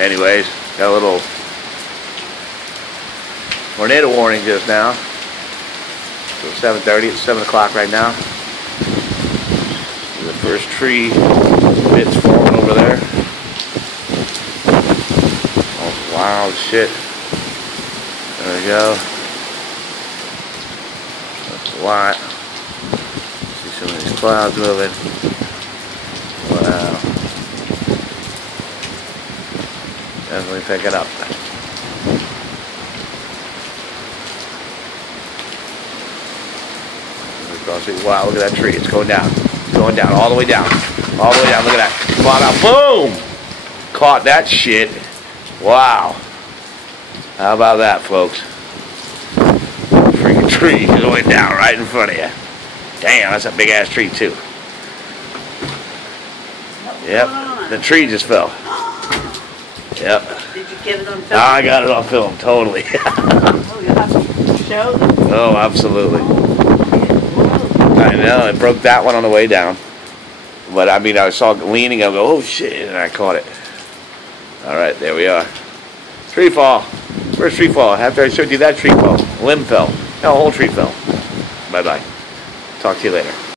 Anyways, got a little tornado warning just now. So 7:30, it's 7 o'clock right now. The first tree bits falling over there. Oh, wild shit. There we go. That's a lot. See some of these clouds moving. Wow. Definitely picking up. Wow, look at that tree. It's going down. It's going down, all the way down. All the way down. Look at that. Come on out. Boom! Caught that shit. Wow. How about that, folks? Freaking tree going down right in front of you. Damn, that's a big ass tree, too. Yep. The tree just fell. Yep. Did you get it on film? I got it on film, totally. Oh, you'll have to show them. Oh, absolutely. I know, it broke that one on the way down. But I mean, I saw it leaning, I go, oh shit, and I caught it. Alright, there we are. Tree fall. Where's tree fall? After I showed you that tree fall. Limb fell. No, whole tree fell. Bye-bye. Talk to you later.